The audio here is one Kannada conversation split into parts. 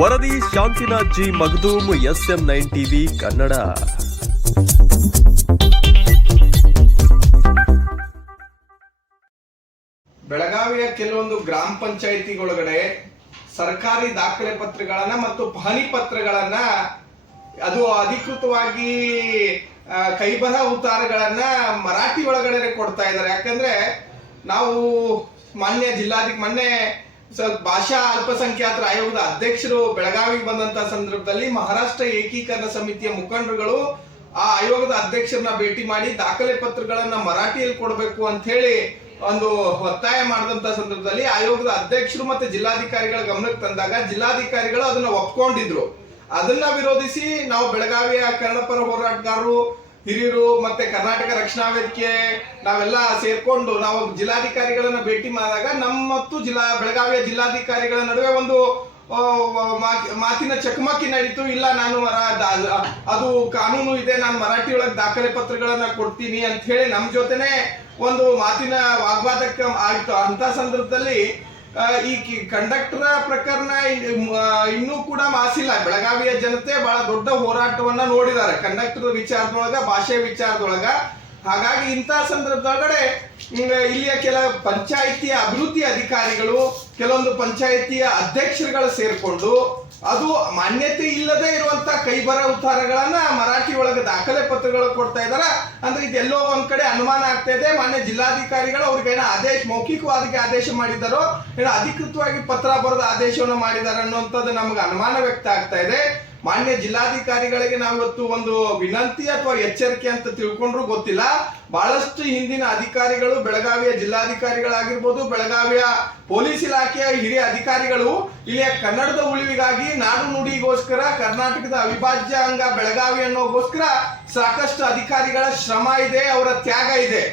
ವರದಿ Shantinath G Magdum, SM9 TV Kannada. ಬೆಳಗಾವಿಯ ಕೆಲವೊಂದು ಗ್ರಾಮ ಪಂಚಾಯಿತಿಗಳೊಳಗಡೆ ಸರ್ಕಾರಿ ದಾಖಲೆ ಪತ್ರಗಳನ್ನ ಮತ್ತು ಪಹಣಿ ಪತ್ರಗಳನ್ನ ಅದು ಅಧಿಕೃತವಾಗಿ ಕೈಬರಹ ಉತ್ತಾರಗಳನ್ನ ಮರಾಠಿ ಒಳಗಡೆ ಕೊಡ್ತಾ ಇದ್ದಾರೆ. ಯಾಕಂದ್ರೆ ನಾವು ಮೊನ್ನೆ ಭಾಷಾ ಅಲ್ಪಸಂಖ್ಯಾತರ ಆಯೋಗದ ಅಧ್ಯಕ್ಷರು ಬೆಳಗಾವಿಗೆ ಬಂದಂತ ಸಂದರ್ಭದಲ್ಲಿ ಮಹಾರಾಷ್ಟ್ರ ಏಕೀಕರಣ ಸಮಿತಿಯ ಮುಖಂಡರುಗಳು ಆ ಆಯೋಗದ ಅಧ್ಯಕ್ಷರನ್ನ ಭೇಟಿ ಮಾಡಿ ದಾಖಲೆ ಪತ್ರಗಳನ್ನ ಮರಾಠಿಯಲ್ಲಿ ಕೊಡಬೇಕು ಅಂತ ಹೇಳಿ ಒಂದು ಒತ್ತಾಯ ಮಾಡಿದಂತ ಸಂದರ್ಭದಲ್ಲಿ ಆಯೋಗದ ಅಧ್ಯಕ್ಷರು ಮತ್ತೆ ಜಿಲ್ಲಾಧಿಕಾರಿಗಳ ಗಮನಕ್ಕೆ ತಂದಾಗ ಜಿಲ್ಲಾಧಿಕಾರಿಗಳು ಅದನ್ನ ಒಪ್ಕೊಂಡಿದ್ರು. ಅದನ್ನ ವಿರೋಧಿಸಿ ನಾವು ಬೆಳಗಾವಿಯ ಕನ್ನಡಪರ ಹೋರಾಟಗಾರರು, ಹಿರಿಯರು ಮತ್ತೆ ಕರ್ನಾಟಕ ರಕ್ಷಣಾ ವೇದಿಕೆ ನಾವೆಲ್ಲ ಸೇರ್ಕೊಂಡು ನಾವು ಜಿಲ್ಲಾಧಿಕಾರಿಗಳನ್ನ ಭೇಟಿ ಮಾಡಿದಾಗ ನಮ್ಮ ಮತ್ತು ಬೆಳಗಾವಿಯ ಜಿಲ್ಲಾಧಿಕಾರಿಗಳ ನಡುವೆ ಒಂದು ಮಾತಿನ ಚಕಮಕಿ ನಡೀತು. ಇಲ್ಲ, ನಾನು ಅದು ಕಾನೂನು ಇದೆ, ನಾನು ಮರಾಠಿ ಒಳಗೆ ದಾಖಲೆ ಪತ್ರಗಳನ್ನ ಕೊಡ್ತೀನಿ ಅಂತ ಹೇಳಿ ನಮ್ಮ ಜೊತೆನೆ ಒಂದು ಮಾತಿನ ವಾಗ್ವಾದಕ್ಕೆ ಆಯ್ತು. ಅಂತ ಸಂದರ್ಭದಲ್ಲಿ ಈ ಕಂಡಕ್ಟರ್ ಪ್ರಕರಣ ಇನ್ನೂ ಕೂಡ ಮಾಸಿಲ್ಲ. ಬೆಳಗಾವಿಯ ಜನತೆ ಬಹಳ ದೊಡ್ಡ ಹೋರಾಟವನ್ನ ನೋಡಿದ್ದಾರೆ ಕಂಡಕ್ಟರ್ ವಿಚಾರದೊಳಗ, ಭಾಷೆ ವಿಚಾರದೊಳಗ. ಹಾಗಾಗಿ ಇಂಥ ಸಂದರ್ಭದೊಳಗಡೆ ಇಲ್ಲಿಯ ಕೆಲ ಪಂಚಾಯಿತಿಯ ಅಭಿವೃದ್ಧಿ ಅಧಿಕಾರಿಗಳು, ಕೆಲವೊಂದು ಪಂಚಾಯಿತಿಯ ಅಧ್ಯಕ್ಷರುಗಳು ಸೇರ್ಕೊಂಡು ಅದು ಮಾನ್ಯತೆ ಇಲ್ಲದೆ ಇರುವಂತ ಕೈಬರ ಉತ್ತಾರಗಳನ್ನ ಮರಾಠಿ ಒಳಗೆ ದಾಖಲೆ ಪತ್ರಗಳು ಕೊಡ್ತಾ ಇದಾರೆ. ಅಂದ್ರೆ ಇದೆಲ್ಲೋ ಒಂದ್ ಕಡೆ ಅನುಮಾನ ಆಗ್ತಾ ಇದೆ. ಮಾನ್ಯ ಜಿಲ್ಲಾಧಿಕಾರಿಗಳು ಅವ್ರಿಗೆ ಮೌಖಿಕವಾಗಿ ಆದೇಶ ಮಾಡಿದಾರೋ, ಅಧಿಕೃತವಾಗಿ ಪತ್ರ ಬರೆದ ಆದೇಶವನ್ನು ಮಾಡಿದಾರೆ ಅನ್ನುವಂಥದ್ದು ನಮ್ಗೆ ಅನುಮಾನ ವ್ಯಕ್ತ ಆಗ್ತಾ ಇದೆ. ಮಾನ್ಯ ಜಿಲ್ಲಾಧಿಕಾರಿಗಳಿಗೆ ನಾವಿವತ್ತು ಒಂದು ವಿನಂತಿ ಅಥವಾ ಎಚ್ಚರಿಕೆ ಅಂತ ತಿಳ್ಕೊಂಡ್ರು ಗೊತ್ತಿಲ್ಲ. ಬಹಳಷ್ಟು ಹಿಂದಿನ ಅಧಿಕಾರಿಗಳು, ಬೆಳಗಾವಿಯ ಜಿಲ್ಲಾಧಿಕಾರಿಗಳಾಗಿರ್ಬೋದು, ಬೆಳಗಾವಿಯ ಪೊಲೀಸ್ ಇಲಾಖೆಯ ಹಿರಿಯ ಅಧಿಕಾರಿಗಳು ಇಲ್ಲಿಯ ಕನ್ನಡದ ಉಳಿವಿಗಾಗಿ, ನಾಡು ನುಡಿಗೋಸ್ಕರ, ಕರ್ನಾಟಕದ ಅವಿಭಾಜ್ಯ ಅಂಗ ಬೆಳಗಾವಿ ಅನ್ನೋಗೋಸ್ಕರ ಸಾಕಷ್ಟು ಅಧಿಕಾರಿಗಳ ಶ್ರಮ ಇದೆ, ಅವರ ತ್ಯಾಗ ಇದೆ.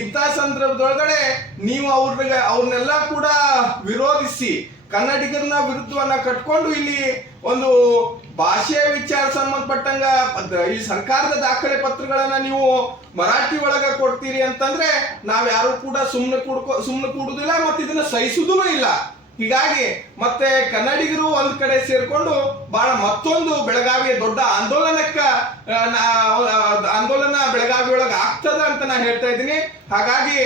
ಇಂಥ ಸಂದರ್ಭದೊಳಗಡೆ ನೀವು ಅವ್ರನ್ನೆಲ್ಲ ಕೂಡ ವಿರೋಧಿಸಿ ಕನ್ನಡಿಗರನ್ನ ವಿರುದ್ಧವನ್ನ ಕಟ್ಕೊಂಡು ಇಲ್ಲಿ ಒಂದು ಭಾಷೆಯ ವಿಚಾರ ಸಂಬಂಧಪಟ್ಟಂಗ ಈ ಸರ್ಕಾರದ ದಾಖಲೆ ಪತ್ರಗಳನ್ನ ನೀವು ಮರಾಠಿ ಒಳಗ ಕೊಡ್ತೀರಿ ಅಂತಂದ್ರೆ ನಾವ್ಯಾರು ಕೂಡ ಸುಮ್ಮನೆ ಕೂಡುದಿಲ್ಲ, ಮತ್ತೆ ಇದನ್ನ ಸಹಿಸುವುದೂ ಇಲ್ಲ. ಹೀಗಾಗಿ ಮತ್ತೆ ಕನ್ನಡಿಗರು ಒಂದ್ ಕಡೆ ಸೇರ್ಕೊಂಡು ಮತ್ತೊಂದು ಬೆಳಗಾವಿಯ ದೊಡ್ಡ ಆಂದೋಲನ ಬೆಳಗಾವಿ ಒಳಗೆ ಆಗ್ತದ ಅಂತ ನಾನು ಹೇಳ್ತಾ ಇದ್ದೀನಿ. ಹಾಗಾಗಿ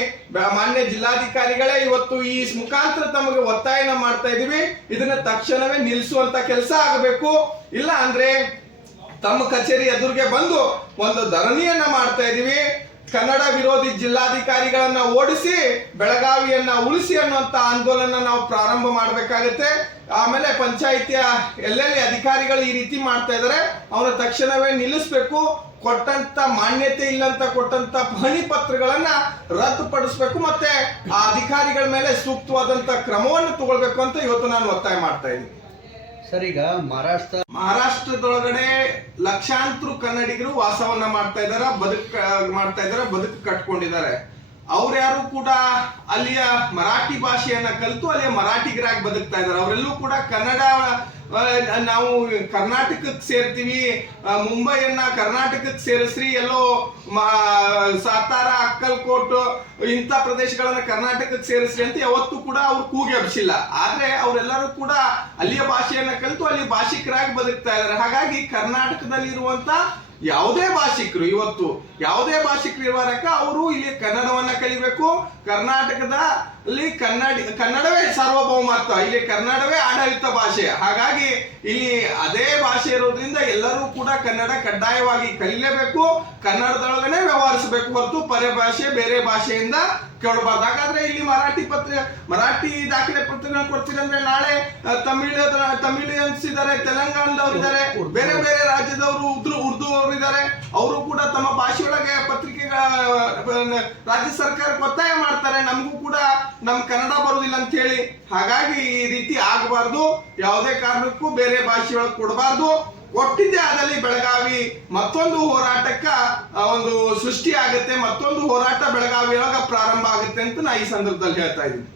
ಮಾನ್ಯ ಜಿಲ್ಲಾಧಿಕಾರಿಗಳೇ ಇವತ್ತು ಈ ಮುಖಾಂತರ ತಮಗೆ ಒತ್ತಾಯನ ಮಾಡ್ತಾ ಇದೀವಿ, ಇದನ್ನ ತಕ್ಷಣವೇ ನಿಲ್ಲಿಸುವಂತ ಕೆಲಸ ಆಗಬೇಕು. ಇಲ್ಲ ಅಂದ್ರೆ ತಮ್ಮ ಕಚೇರಿ ಎದುರಿಗೆ ಬಂದು ಒಂದು ಧರಣಿಯನ್ನ ಮಾಡ್ತಾ ಇದೀವಿ. ಕನ್ನಡ ವಿರೋಧಿ ಜಿಲ್ಲಾಧಿಕಾರಿಗಳನ್ನ ಓಡಿಸಿ ಬೆಳಗಾವಿಯನ್ನ ಉಳಿಸಿ ಅನ್ನುವಂತ ಆಂದೋಲನ ನಾವು ಪ್ರಾರಂಭ ಮಾಡಬೇಕಾಗುತ್ತೆ. ಆಮೇಲೆ ಪಂಚಾಯಿತಿಯ ಎಲ್ಲೆಲ್ಲಿ ಅಧಿಕಾರಿಗಳು ಈ ರೀತಿ ಮಾಡ್ತಾ ಇದಾರೆ ಅವನ ತಕ್ಷಣವೇ ನಿಲ್ಲಿಸಬೇಕು. ಕೊಟ್ಟಂತ ಮಾನ್ಯತೆ ಇಲ್ಲಂತ ಕೊಟ್ಟಂತ ಪಹಣಿ ಪತ್ರಗಳನ್ನ ರದ್ದುಪಡಿಸಬೇಕು, ಮತ್ತೆ ಆ ಅಧಿಕಾರಿಗಳ ಮೇಲೆ ಸೂಕ್ತವಾದಂತ ಕ್ರಮವನ್ನು ತಗೊಳ್ಬೇಕು ಅಂತ ಇವತ್ತು ನಾನು ಒತ್ತಾಯ ಮಾಡ್ತಾ ಇದ್ದೀನಿ. ಸರ್, ಈಗ ಮಹಾರಾಷ್ಟ್ರದೊಳಗಡೆ ಲಕ್ಷಾಂತರ ಕನ್ನಡಿಗರು ವಾಸವನ್ನ ಮಾಡ್ತಾ ಇದಾರೆ, ಬದುಕು ಕಟ್ಕೊಂಡಿದ್ದಾರೆ. ಅವ್ರ್ಯಾರು ಕೂಡ ಅಲ್ಲಿಯ ಮರಾಠಿ ಭಾಷೆಯನ್ನ ಕಲಿತು ಅಲ್ಲಿಯ ಮರಾಠಿಗರಾಗಿ ಬದುಕ್ತಾ ಇದ್ದಾರೆ. ಅವರೆಲ್ಲೂ ಕೂಡ ಕನ್ನಡ ನಾವು ಕರ್ನಾಟಕಕ್ಕೆ ಸೇರ್ತೀವಿ, ಮುಂಬೈಯನ್ನ ಕರ್ನಾಟಕಕ್ಕೆ ಸೇರಿಸ್ರಿ, ಎಲ್ಲೋ ಸಾತಾರ, ಅಕ್ಕಲ್ಕೋಟ್ ಇಂಥ ಪ್ರದೇಶಗಳನ್ನ ಕರ್ನಾಟಕಕ್ಕೆ ಸೇರಿಸ್ರಿ ಅಂತ ಯಾವತ್ತೂ ಕೂಡ ಅವ್ರು ಕೂಗಿ ಹಬ್ಸಿಲ್ಲ. ಆದ್ರೆ ಅವರೆಲ್ಲರೂ ಕೂಡ ಅಲ್ಲಿಯ ಭಾಷೆಯನ್ನ ಕಲಿತು ಅಲ್ಲಿ ಭಾಷಿಕರಾಗಿ ಬದುಕ್ತಾ ಇದ್ದಾರೆ. ಹಾಗಾಗಿ ಕರ್ನಾಟಕದಲ್ಲಿ ಇರುವಂತ ಯಾವುದೇ ಭಾಷಿಕರು ಇರುವಾಗ ಅವರು ಇಲ್ಲಿ ಕನ್ನಡವನ್ನ ಕಲಿಬೇಕು. ಕರ್ನಾಟಕದಲ್ಲಿ ಕನ್ನಡವೇ ಸಾರ್ವಭೌಮತ್ವ, ಇಲ್ಲಿ ಕನ್ನಡವೇ ಆಡಳಿತ ಭಾಷೆ. ಹಾಗಾಗಿ ಇಲ್ಲಿ ಅದೇ ಭಾಷೆ ಇರೋದ್ರಿಂದ ಎಲ್ಲರೂ ಕೂಡ ಕನ್ನಡ ಕಡ್ಡಾಯವಾಗಿ ಕಲಿಯಲೇಬೇಕು, ಕನ್ನಡದೊಳಗನೆ ವ್ಯವಹರಿಸಬೇಕು ಹೊರತು ಪರಭಾಷೆ ಬೇರೆ ಭಾಷೆಯಿಂದ ಕೇಳಬಾರ್ದು. ಹಾಗಾದ್ರೆ ಇಲ್ಲಿ ಮರಾಠಿ ದಾಖಲೆ ಪತ್ರಗಳನ್ನ ಕೊಡ್ತೀರಿ ಅಂದ್ರೆ ನಾಳೆ ತಮಿಳಿಯನ್ಸ್ ಇದ್ದಾರೆ, ತೆಲಂಗಾಣದವ್ರು ಇದ್ದಾರೆ, ಬೇರೆ ಬೇರೆ ರಾಜ್ಯದವರು, ಉರ್ದು ಅವರು ಇದ್ದಾರೆ. ಅವರು ಕೂಡ ತಮ್ಮ ಭಾಷೆಯೊಳಗೆ ಪತ್ರಿಕೆಗಳ ರಾಜ್ಯ ಸರ್ಕಾರಕ್ಕೆ ಒತ್ತಾಯ ಮಾಡ್ತಾರೆ, ನಮಗೂ ಕೂಡ ನಮ್ ಕನ್ನಡ ಬರುವುದಿಲ್ಲ ಅಂತ ಹೇಳಿ. ಹಾಗಾಗಿ ಈ ರೀತಿ ಆಗಬಾರ್ದು, ಯಾವುದೇ ಕಾರಣಕ್ಕೂ ಬೇರೆ ಭಾಷೆಯೊಳಗೆ ಕೊಡಬಾರ್ದು. ಒಟ್ಟಿದ್ದೇ ಆದಲ್ಲಿ ಬೆಳಗಾವಿ ಮತ್ತೊಂದು ಹೋರಾಟಕ್ಕ ಒಂದು ಸೃಷ್ಟಿ ಆಗುತ್ತೆ, ಮತ್ತೊಂದು ಹೋರಾಟ ಬೆಳಗಾವಿಯೊಳಗ ಪ್ರಾರಂಭ ಆಗುತ್ತೆ ಅಂತ ನಾ ಈ ಸಂದರ್ಭದಲ್ಲಿ ಹೇಳ್ತಾ ಇದ್ದೀನಿ.